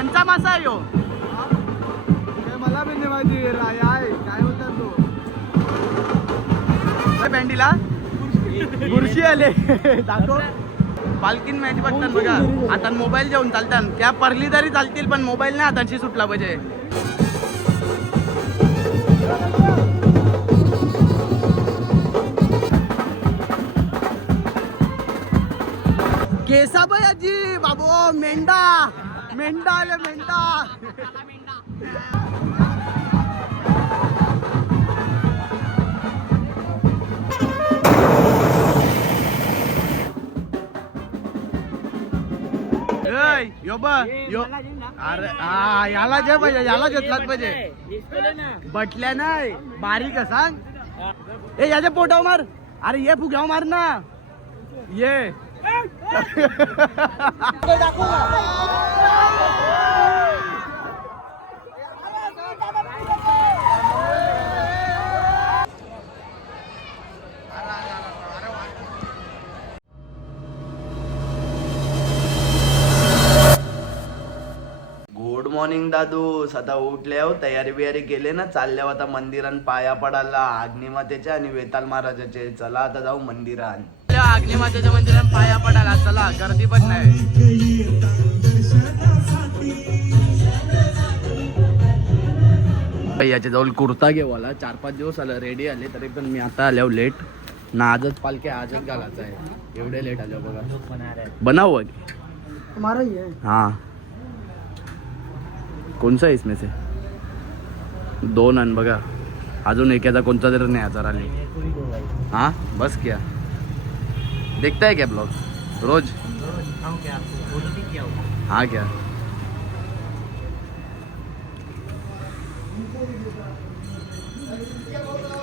कोणचा मासा आहे ह्यो? मला पण नाही माहिती आहे काय होतात तो बँडीला बुरशी आले दाखव. पालखीन मॅच बघतात बघा. आता मोबाईल घेऊन चालतात. त्या परली तरी चालतील पण मोबाईल नाही हाताशी सुटला पाहिजे. केसाबाई बाबो मेंढा मेंढा आले मेंढा. यो यो अरे हा याला जे पाहिजे याला घेतलाच पाहिजे. बटल्या नाही बारीक सांग. ए याच्या पोटावर मार. अरे ये फुग्यावर मार ना ये. गुड मॉर्निंग दादू. आता उठले हो तयारी बियारी केले ना. चालल्या आता मंदिरात पाया पडायला अग्निमातेच्या आणि वेताल महाराजाचे. चला आता जाऊ मंदिरात. अग्निमातेच्या मंदिरात पाया पडायला चला. गर्दी पण नाही. याच्या जवळ कुर्ता घेवाला 4-5 दिवस आलं रेडी आले तरी पण मी आता आल्यावर लेट ना. आजच पालखी आजच घालायचं आहे. एवढे लेट आले बघा. बनाव हाँ कोणसा आहे इसमें से 2 अन बघा. अजून एखादा कोणता तरी नाही हजार आले. हाँ बस क्या देखता है क्या ब्लॉग रोज? हाँ क्या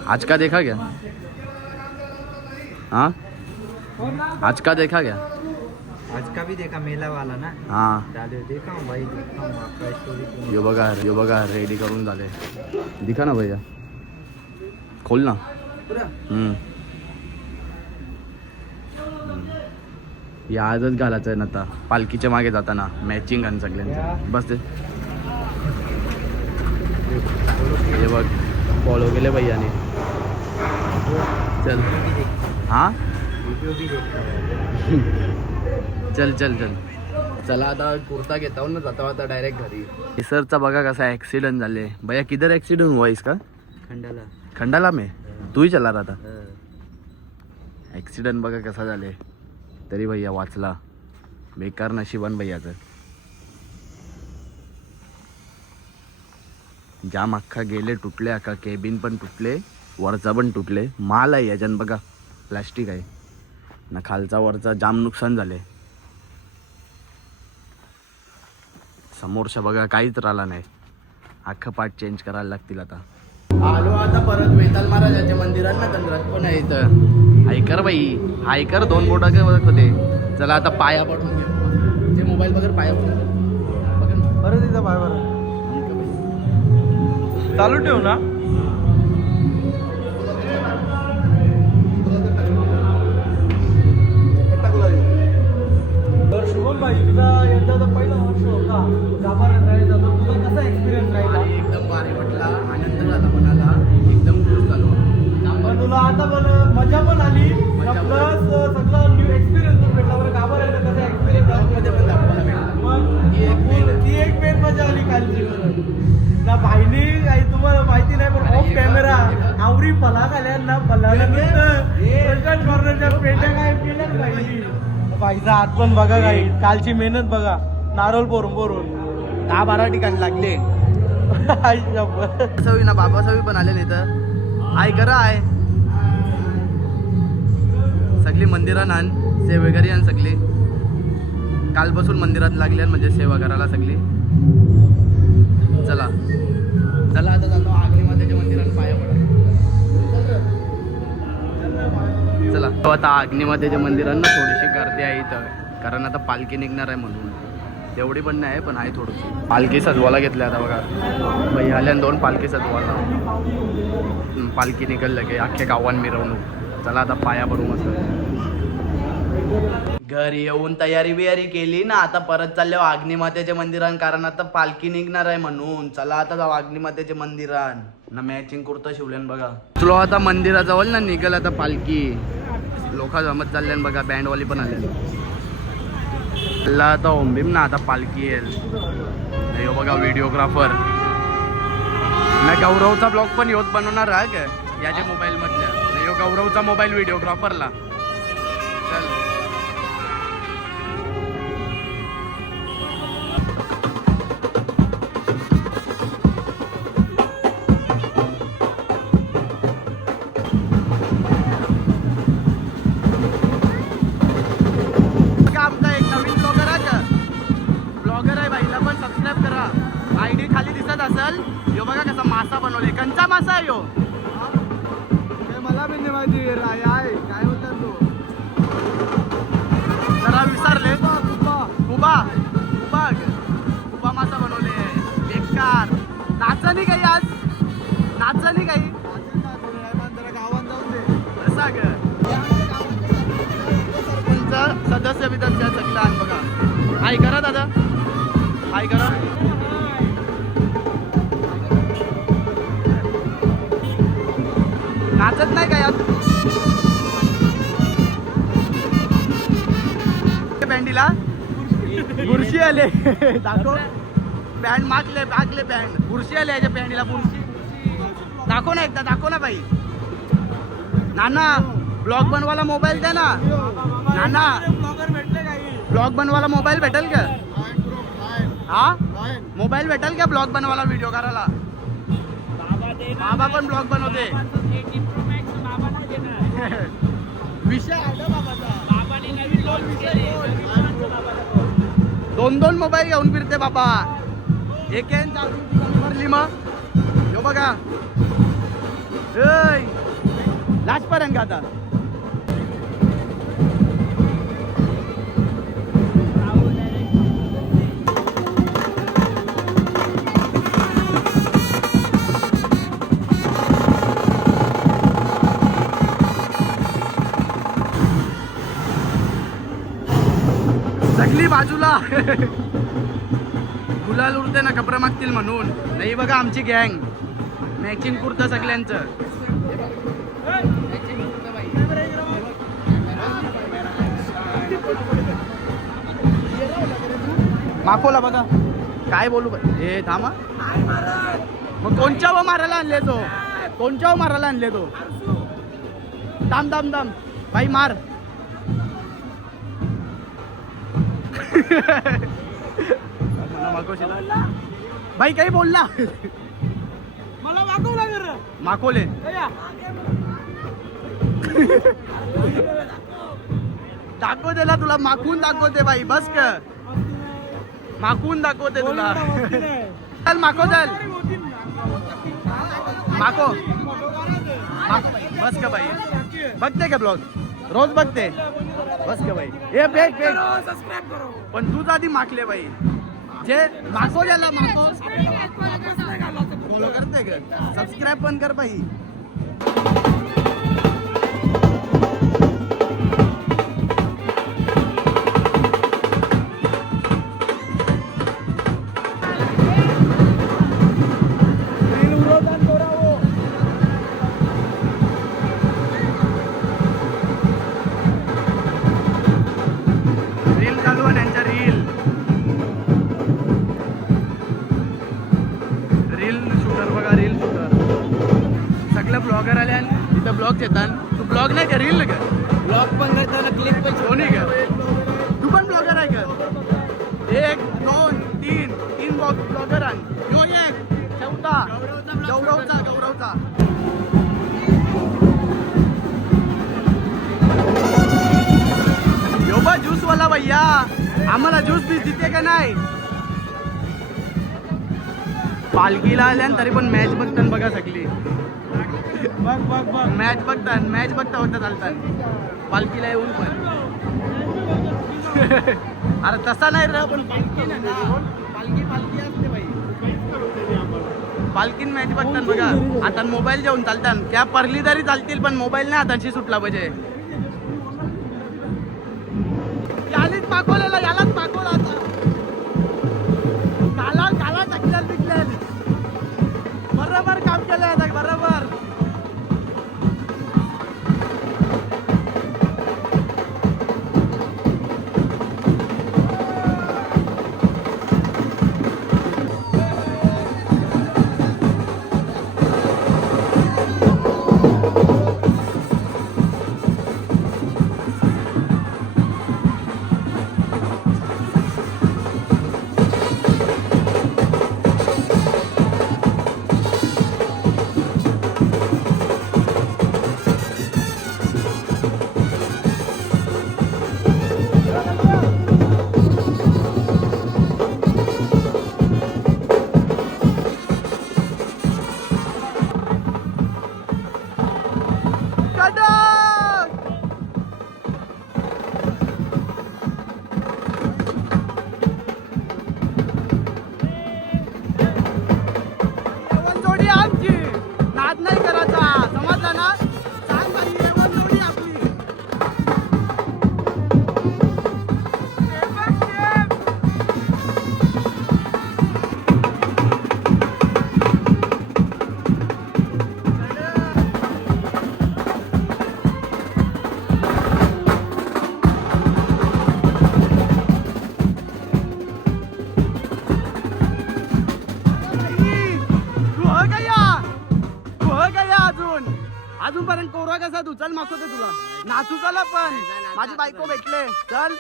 आज का देखा क्या? हाँ आज का देखा क्या? आज का भी देखा मेला वाला ना. हाँ देखा हूँ भाई. देखा हूँ आपका स्टोरी. यो बघा रेडी करून झाले. दिखा ना भैया खोल ना. या आजच घालायचं आहे ना आता पालखीच्या मागे जाताना मॅचिंग आणि सगळ्यांचं. बस ते हे बघ फॉलो केले भैयाने. चल हाँ चल चल चल चला आता कुर्ता घेता हूँ ना. जाता आता डायरेक्ट घरी. इसरचा बघा कसा ऍक्सिडेंट झाले. भैया किधर ऍक्सिडेंट हुआ इसका? खंडाला में. तू ही चला रहा था. ऍक्सिडेंट बघा कसा झाले. तरी भैया वाचला. बेकार नशिबान भैयाचं. जाम अख्खा गेले तुटले. अख्खा केबिन पण तुटले. वरचा पण तुटले. माल आहे याच्यान बघा प्लॅस्टिक आहे ना. खालचा वरचा जाम नुकसान झाले. समोरच्या बघा काहीच राहिला नाही. अख्खा पार्ट चेंज करायला लागतील आता. आलो आता परत वेताल महाराजाच्या मंदिरात ना. चंद्रात पण आहे इथं. ऐकर बाई ऐकर 2 बोटा काय होते. चला आता पाया पडून घेऊ. ते मोबाईल वगैरे पाया पडून बघा परत तिथं पाय बरं चालू ठेव ना. तर शुभम भाई तुझा यंदाचा पहिला वर्ष होता गाभाऱ्यात राहायचा. तर तुझा कसा एक्सपिरियन्स राहिला? एकदम भारी वाटला. आनंद झाला मनाला. एकदम खुश झालो. पण तुला आता पण मजा पण आली प्लस सगळं न्यू एक्सपिरियन्स पण भेटला. बरं गाभाऱ्याचा कसा एक्सपिरियन्स मध्ये पण दाखवायला भेटला. मग ती एक मेन मजा आली कालची. ना भाईनी काही तुम्हाला माहिती नाही पण ऑफ कॅमेरा आवरी पलाक आल्या ना. पलाच्या पेट्या काय केल्या भाईनी. भाईचा हात पण बघा काही. कालची मेहनत बघा. नारळ पोरून 10-12 ठिकाणी लागले. सवी ना बाबा सवी पण आलेले इथं. आय करा आहे सगळी मंदिरात आण सेवेकरी आण सगळी. कालपासून मंदिरात लागले म्हणजे सेवा करायला सगळी. चला चला आता जातो अग्निमातेच्या मंदिरात पाया पडा. चला आता अग्निमातेच्या मंदिरात ना थोडीशी गर्दी आहे इथं. कारण आता पालखी निघणार आहे म्हणून. तेवढी पण नाही पण आहे थोडंसं. पालखी सजवायला घेतली आता बघा. बाई आल्यान 2 पालखी सजवायला. पालखी निघाल लगे अख्ख्या गावान मिरवणूक. चला आता पाया पडू मस्त. घरी येऊन तयारी बियारी केली ना, आता परत चालले अग्निमातेच्या मंदिरात, कारण आता पालखी निघणार आहे म्हणून. चला आता जाऊ अग्निमातेच्या मंदिरात ना. मॅचिंग कुर्ता शिवल्यान बघा. चलो आता मंदिराजवळ ना निघल आता पालखी. लोक जमत चालल्यान बघा, बँडवाली पण आले. चला आता ओमभीम ना, आता पालखी येईल. हे बघा व्हिडिओग्राफर ना, गौरवचा ब्लॉग पण योच बनवणार आहे का याच्या मोबाईल मधल्या. नाही गौरवचा मोबाईल व्हिडिओग्राफरला. चल आमचा एक नवीन ब्लॉगर आहे का, ब्लॉगर आहे बाईला पण सबस्क्राईब करा. आयडी खाली दिसत असेल. यो बघा कसा मासा बनवले, कंचा मासा आहे यो. मला पण नाही माहिती आहे काय होता तो. जरा विसरले. कुबा मासा बनवले. बेकार. नाचणी काही आज, नाचणी काही गावात जाऊन दे. असा ग सरपंच सदस्य विदस्य सगळं आण बघा. हाय करा दादा, हाय करा. नाचत नाही काय आज बँडीला. बुरशी आले. दाखव बँड मागले बँड. बुरशी आले याच्या बँडीला. बुरशी दाखव ना एकदा, दाखव ना बाई. नाना ब्लॉग बनवायला मोबाईल द्या ना. नाना ब्लॉगर भेटले काही. ब्लॉग बनवायला मोबाईल भेटेल का? हा मोबाईल भेटेल का ब्लॉग बनवायला, व्हिडिओ करायला? बाबा पण ब्लॉग बनवते. विषय आहे का बाबाचा? दोन मोबाईल घेऊन फिरते बाबा. एक भरली मग यो बघा. लाजपर्यंत का आता. सगळी बाजूला गुलाल उडते ना, कपडे मागतील म्हणून. नाही बघा आमची गँग मॅचिंग कुर्ता सगळ्यांचं. माकोला बघा काय बोलू बाई. हे थांबा. मग कोणच्या व मारायला आणले तो, कोणच्या व मारायला आणले तो. दाम दाम दाम बाई मार. भाई काही बोलला. मला वाकवला गर माकोले. दाखवते ना तुला, माखून दाखवते बाई. बस का माखून दाखवते तुला. चल माको चल माको. बस का बाई, बघते का ब्लॉग रोज बघते. बस का बाई. हे बेक सबस्क्राइब करो. पण तूच आधी माकले बाई. जे माकोल्याला माको फॉलो करते का, सबस्क्राईब पण कर बाई. रील चालू आहे त्यांच्या. रील शूटर बघा, रील शूटर. सगळे ब्लॉगर आले आणि इथं ब्लॉग येतात. तू ब्लॉग नाही का, रील का? ब्लॉग पण करताना क्लिप पण कोणी का? तू पण ब्लॉगर आहे का? 1 2 3 ब्लॉगर आहे. यो एक चौथा गौरवचा. यो बा ज्यूस वाला भैया, आम्हाला ज्यूस बीस देते का नाही? पालखीला आल्या तरी पण मॅच बघतात बघा सगळी. मॅच बघता होता चालतात पालखीला येऊन पण. अरे तसा नाही रे, पण पालखी असते बाई. पालखीन मॅच बघतात बघा. आता मोबाईल घेऊन चालतात. कॅब परली तरी चालतील पण मोबाईल नाही हाताशी सुटला पाहिजे. दाखवलेला यालाच दाखवला आता काला काला टाकल्या विकल्या बरोबर काम केलं आता बरोबर अजूनपर्यंत कोरा कसा तू चल मागतो ते तुला नाचू चला पण माझी बायको भेटले चल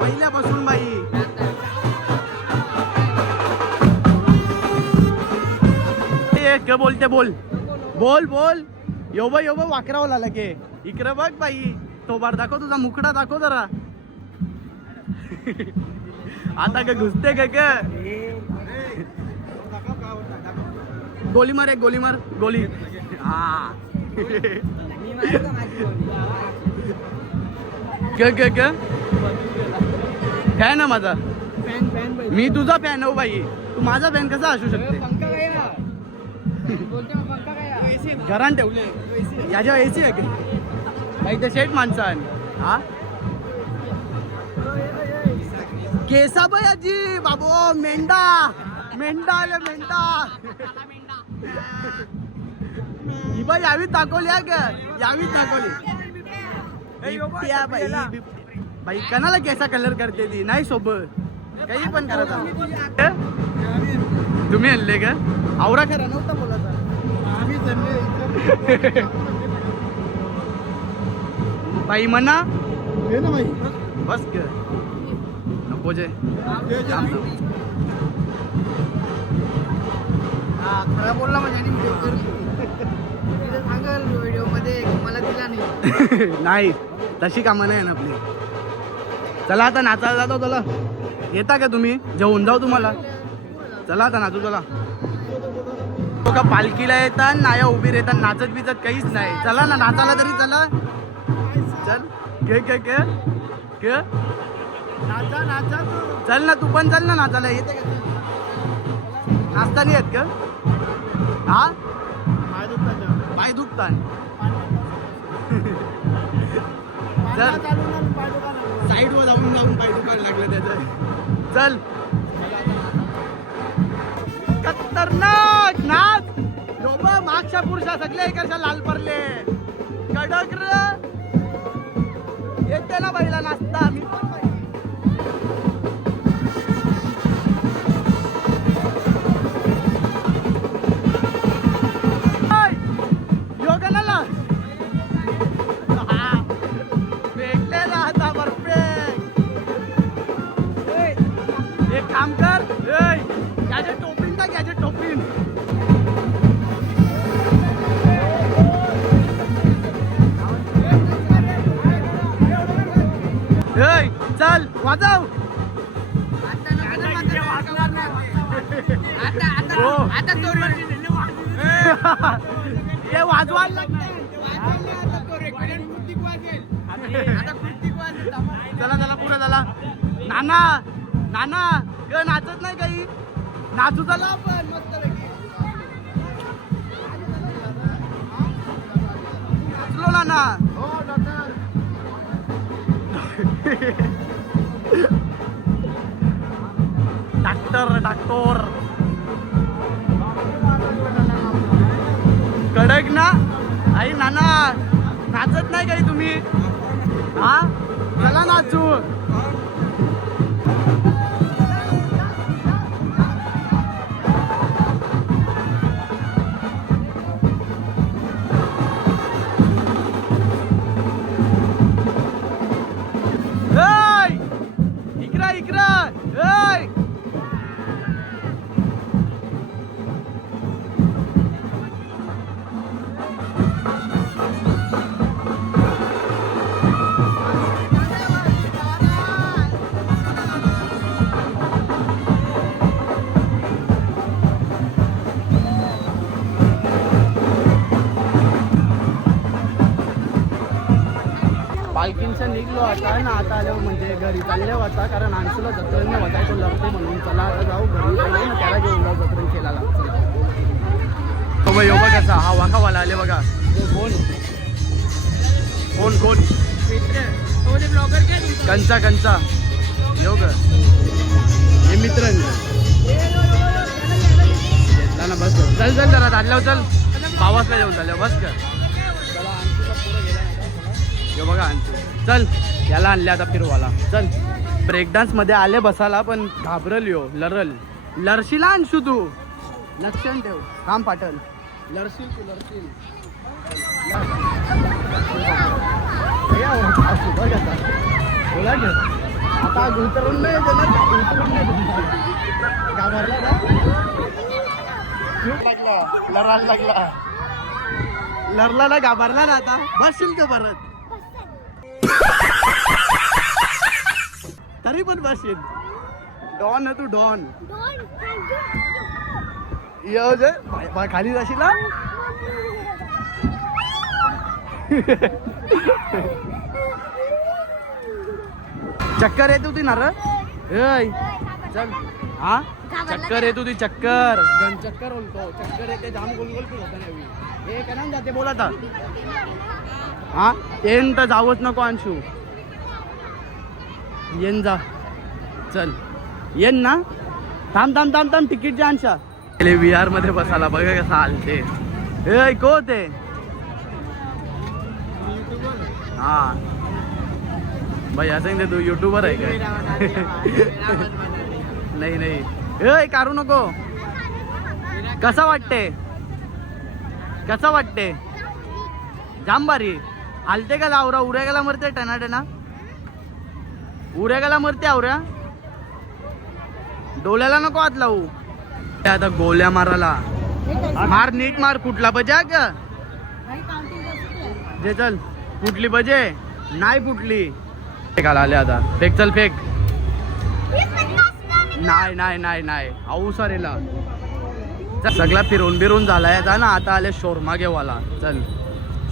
पहिल्यापासून बाई के बोलते बोल बोल बोल योबा योबा वाकरावं लागलं के इकडे बघ बाई तो बार दाखव तुझा मुकडा दाखव जरा आता का घुसते का गोली मार एक गोली मार गोली हा काय ना माझा मी तुझा फॅन हो बाई तू माझा फॅन कसा असू शकते घरान ठेवले याच्या एसी आहे की बाई ते शेट माणसान हा केसा बाई आजी बाबो मेंढा मेंढा आले मेंढा ही बाई यावीत दाखवली यावीत दाखवली बाई कणाला केसा कलर करते ती नाही सोबत काही पण करत तुम्ही आणले का आवरा खरा नव्हता बोलायचा बाई म्हणा बस ग नको जे खरा बोलला म्हणजे आणि व्हिडिओ कर सांगल व्हिडिओ मध्ये मला दिला नाही नाही तशी कामं नाही ना आपली चला आता नाचायला जातो चला येता का तुम्ही जेवून जाऊ तुम्हाला चला आता नाचू चला का पालखीला येतात नाया उभी राहतात नाचत बिचत काहीच नाही चला ना नाचायला तरी चला चल के नाचा नाचा चल ना तू पण चल ना नाचायला येते का नाचता नाही येत का हा पाय दुखतात चल साईडवर जाऊन जाऊन पाय दुखायला लागलं त्याचं चल खतरनाक नाच लोबा मागच्या पुरुषा सगळे कशा लाल पडले कडक र येते ना बाईला नाचता मी पण काम कर गॅजेट टोपीन का गॅजेट टोपीन चल वाजव हे वाजवायला चला चला पुढे चला नाना नाना नाचत नाही काही नाचू चला आपण मस्त नाचलो नाना डॉक्टर कडक ना आई नाना नाचत नाही काही तुम्ही हा चला नाचू इकरा पालखींचं निघलो आता ना आता आल्यावर म्हणजे घरी चालले होता कारण आणसूला जत्रेने वाजायचं लढते म्हणून चला आता जाऊ घरी पहिले ना त्याला घेऊन जाऊ जत्रेन खेळायला यो बघ कसा हा वाखावाला आले बघा कोण कोण कंचा कंचा येऊ ग हे मित्र घेतला ना बस चल चल जरा चालल्यावर चल बावासला येऊन चालल्यावर बस कर यो बघा आणतो चल याला आणले आता फिरवाला चल ब्रेक डान्स मध्ये आले बसायला पण घाबरल यो लरशीला आणशू तू लक्षण ठेव काम पाटल लरशील तू लरशील बोला घे आता उतरून नाही घाबरला ना लागला लरला ना घाबरला ना आता बसशील का परत तरी पण बसशील डॉन आहे तू डॉन येऊ जे खाली जाशील चक्कर येत होती ना रे चल हा चक्कर येत होती चक्कर गण चक्कर बोलतो चक्कर येते जाम गोल गोल पण होता नाही हे का जाते बोला था हा येन तर जावत नको अंशू येन जा चल येन ना थांब थांब थांब थांब तिकीट जा अंशा विहार मध्ये बसायला बघा कसा आलते ए को ते हा भाई असं तू युट्यूबर आहे काय नाही नाही ए काढू नको कसा वाटते जाम भारी हालते का आवरा उऱ्या गेला मरते टना उऱ्या गेला मरते आवऱ्या डोल्याला नको हात लावू आता गोल्या मारायला मार नीट मार कुठला बजा का जे चल फुटली बजे नाही फुटली फेकायला आले आता फेक चल फेक नाही नाही नाही नाही आऊ सरेला सगळा फिरून बिरून झालाय आता ना आता आले शोरमा घेवाला चल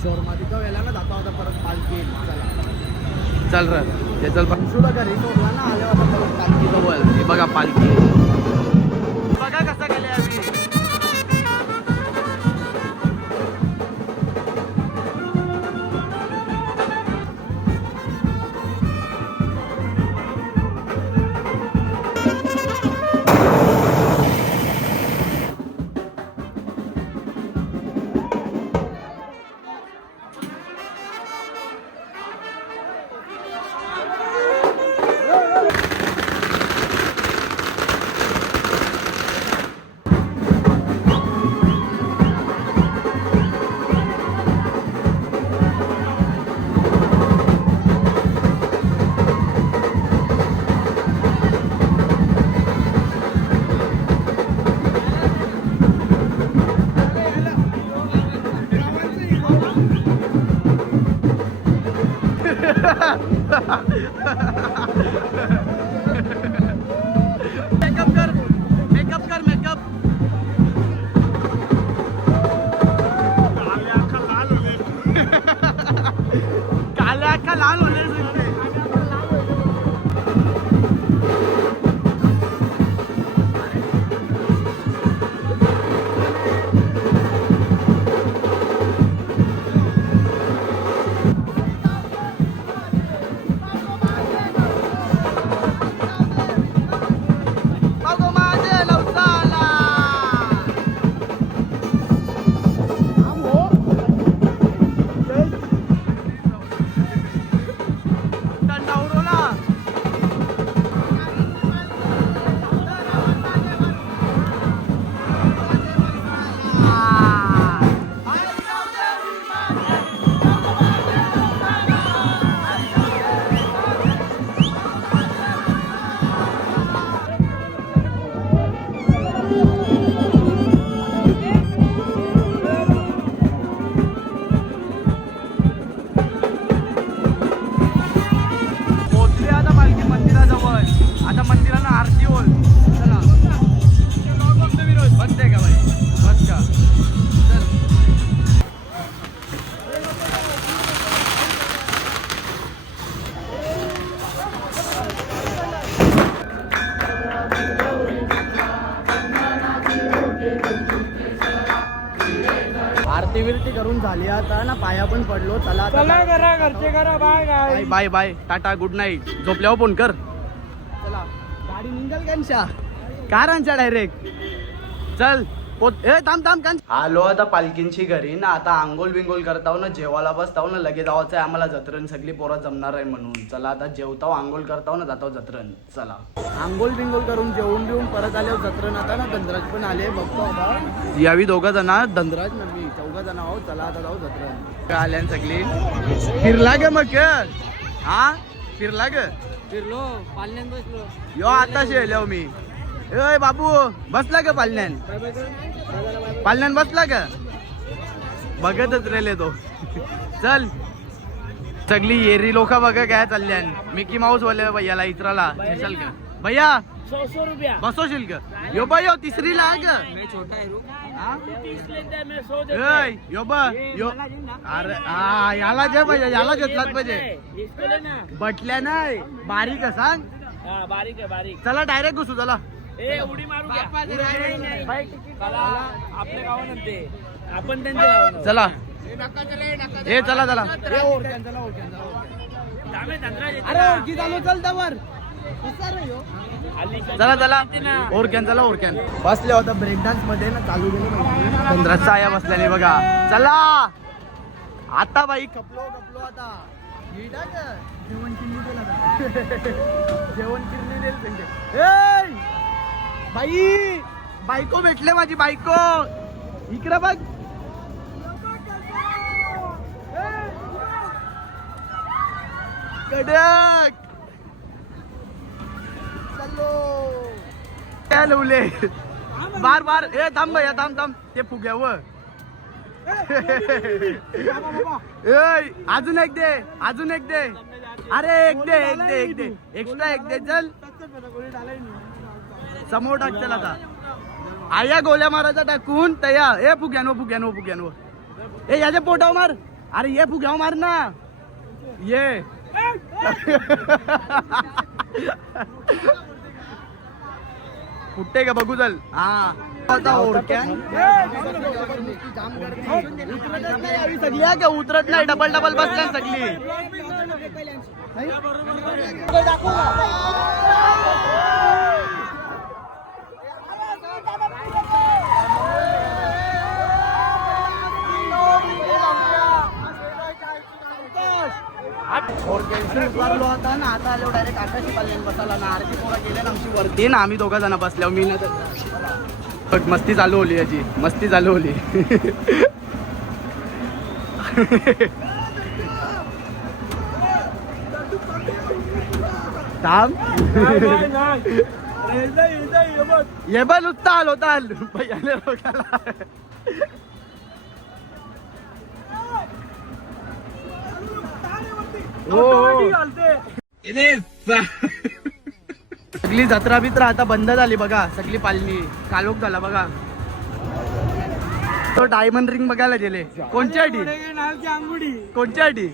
शोरमा तिथं वेळेला ना जातो आता परत पालखी चला चल र ते चल पंचूला घरी सोडला ना आले आता परत पालखी जवळ हे बघा पालखी बघा कसं गेले आम्ही मेकअप कर काले अख्खा लाल होले करून झाली आता ना, पाया पण पडलो. चला चला करा घरचे करा. Bye bye bye bye, tata, good night. झोपल्यावर फोन कर. चला गाडी निघाल कांशा कारांच्या डायरेक्ट. चल ए थांब थांब कांच. आलो आता पालखींची घरी ना. आता आंघोळ बिंगोल करताव ना, जेवायला बसताव ना, लगेच जावाचं आहे आम्हाला जत्रण. सगळी पोरं जमणार आहे म्हणून. चला आता जेवताव, आंघोळ करताव ना, जाताव जत्रण. चला आंघोळ बिंगोल करून जेवून बिवून परत आले जत्रण. आता ना धनराज पण आले बघतो आता. यावी दोघं जण, धनराज ना मी, 4 जण आहोत. चला आता जाऊ जत्रण. आल्या सगळी. फिरला ग मग? हा फिरला ग? फिरलो पालण्यात बसलो. यो आता शेल्याव मी. ए बाबू बसला का पालण्यान? पालण्यान बसला का? बघतच रेले तो. चल सगळी येरी लोक बघा काय चालल्यान. मिकी माऊस वाले भैयाला इतराला चल का भैया 100 रुपया बसवशील का? यो बाई यो तिसरी ला ग. मैं छोटा है रुक. हा? 30 लेता है, मैं 100 देता ए है. यो बा यो. अरे हा याला जे पाहिजे, याला घेतलाच पाहिजे. इसको लेना. बटल्या नाही बारीक आहे सांग. हा बारीक आहे बारीक. चला डायरेक्ट घुसू. चला ए उडी मारू घ्या. चला आपल्या गावानं ते आपण त्यांच्या गावानं. चला ए चला चला. अरे ओळखी चालू चल त्यावर. चला चला ओरक्यान. चला ओरक्यान बसले होता ब्रेक डान्स मध्ये ना, चालू गेलो. 15 आया बसल्याने बघा. चला आता बाई कपलो कपलो आता. जेवण किल्ली जेवण किल्ली देईल बाई. बायको भेटले माझी बायको. इकडे बघ. कडक काय लवले बार बार. ए थांब भैया थांब थांब. ते फुग्यावर अजून एक दे, अजून एक दे. अरे एक दे एक दे एक दे एक्स्ट्रा एक दे. चल समोर टाक. चल आता आया गोल्या मारायचा टाकून तया. ए फुग्यानो फुग्यानो फुग्यानो. ए याच्या पोटाव मार. अरे ये फुग्याव मार ना ये. फुटते का बघू. चल हा सगळी का उतरत नाही. डबल डबल बसल्या सगळी. होता ना. आता आलो डायरेक्ट आकाशी पाल्यान बसायला ना. आरती पोरा गेले ना आमची वरती ना. आम्ही 2 जण बसल्यावर मी ना तर मस्ती चालू होली. याची मस्ती चालू होली. थांब ये बल उताल होताल भैयाने रोकायला. सगळी जत्रा बित्रा आता बंद झाली बघा. सगळी पालनी कालोख झाला बघा. तो डायमंड रिंग बघायला गेले. कोणच्या अटी? अंगुडी. कोणच्या अटी?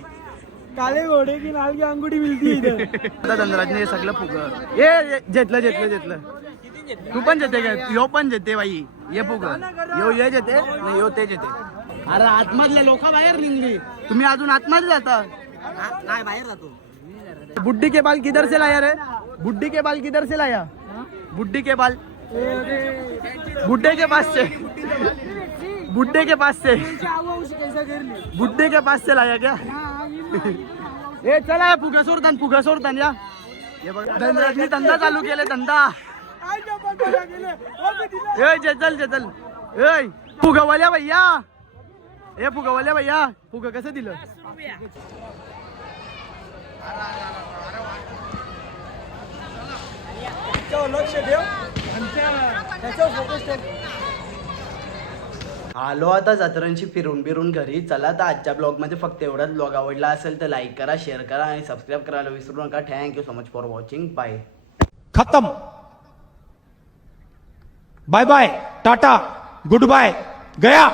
काले घोडे की नाल की अंगुडी मिळती इथं. आता धनराजने सगळं फुग ये घेतलं घेतलं घेतलं. तू पण जेते काय? यो पण जेते बाई. ये फुग यो ये जेते नाही यो ते जेते. अरे आतमधले लोक बाहेर निघली. तुम्ही अजून आतमध्ये जाता? नाही बाहेर जातो. बुड्ढी के बाल किधर से लाया रे? बुड्ढी के बाल किधर से लाया? बुड्ढी के बाल बुड्ढे के पास से. बुड्ढे के पास से. बुड्ढे के पास से लाया क्या? ए चला फुगा सोडतान फुगा सोडतान या. धनराजने धंदा चालू केले. धंदा ए चल चल. ए फुगावाल्या भैया. ए फुगावाल्या भैया फुगा कसं दिलं? लक्ष ठेव. आलो आता जत्रांची फिरून बिरून घरी. चला तर आजच्या ब्लॉग मध्ये फक्त एवढाच. ब्लॉग आवडला असेल तर लाईक करा, शेअर करा आणि सबस्क्राईब करायला विसरू नका. Thank you so much for watching. Bye. खत्म. Bye bye tata good bye गया.